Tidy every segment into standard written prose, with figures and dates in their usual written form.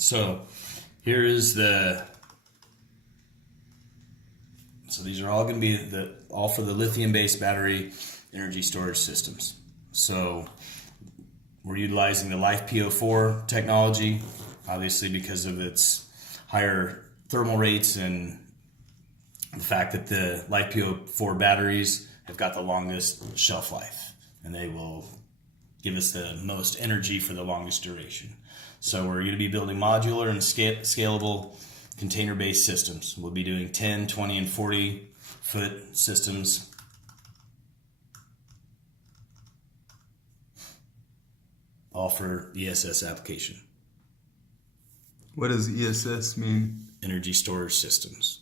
So here is so these are all going to be all for the lithium-based battery energy storage systems. So we're utilizing the LiFePO4 technology, obviously because of its higher thermal rates and the fact that the LiFePO4 batteries have got the longest shelf life, and they will give us the most energy for the longest duration. So we're going to be building modular and scalable container-based systems. We'll be doing 10, 20, and 40-foot systems. All for ESS application. What does ESS mean? Energy storage systems.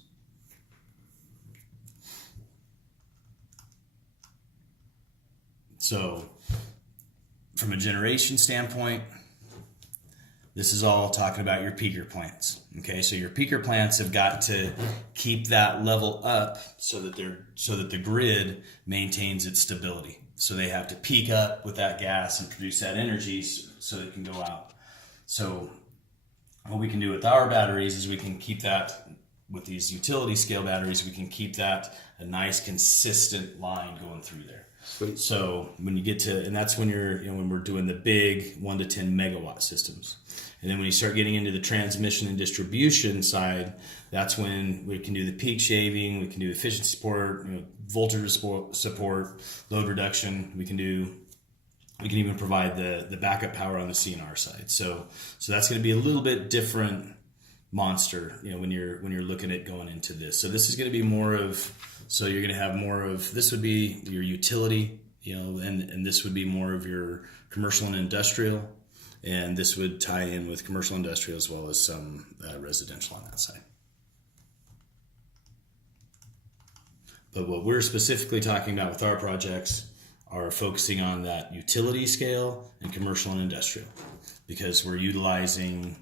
So from a generation standpoint, this is all talking about your peaker plants. Okay, so your peaker plants have got to keep that level up so that the grid maintains its stability. So they have to peak up with that gas and produce that energy so it can go out. So what we can do with our batteries is we can keep that, with these utility scale batteries, we can keep that a nice consistent line going through there. Sweet. So when you get to, and that's when when we're doing the big 1 to 10 megawatt systems. And then when you start getting into the transmission and distribution side, that's when we can do the peak shaving, we can do efficiency support, voltage support, load reduction. We can even provide the backup power on the CNR side. So that's going to be a little bit different monster, when you're looking at going into this. So this is going to be more of, so you're going to have more of, this would be your utility, and this would be more of your commercial and industrial. And this would tie in with commercial industrial as well as some residential on that side. But what we're specifically talking about with our projects are focusing on that utility scale and commercial and industrial, because we're utilizing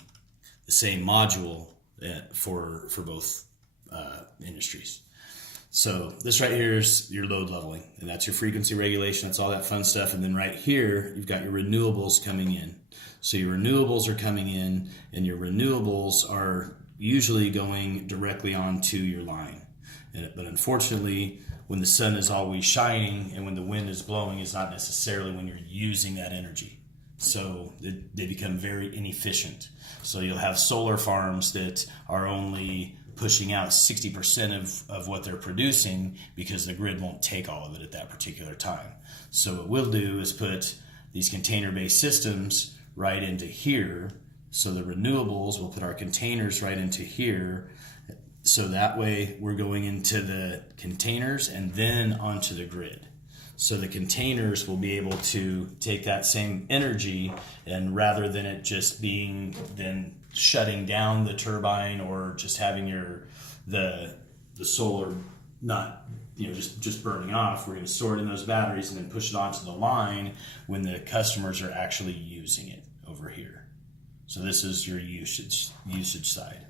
the same module for both industries. So this right here is your load leveling, and that's your frequency regulation. That's all that fun stuff. And then right here, you've got your renewables coming in. So your renewables are coming in, and your renewables are usually going directly onto your line. But unfortunately, when the sun is always shining and when the wind is blowing, is not necessarily when you're using that energy. So they become very inefficient. So you'll have solar farms that are only pushing out 60% of what they're producing because the grid won't take all of it at that particular time. So what we'll do is put these container-based systems right into here. So the renewables, we'll put our containers right into here. So that way we're going into the containers and then onto the grid. So the containers will be able to take that same energy, and rather than it just being then shutting down the turbine or just having the solar not just burning off, we're going to store it in those batteries and then push it onto the line when the customers are actually using it over here. So this is your usage side.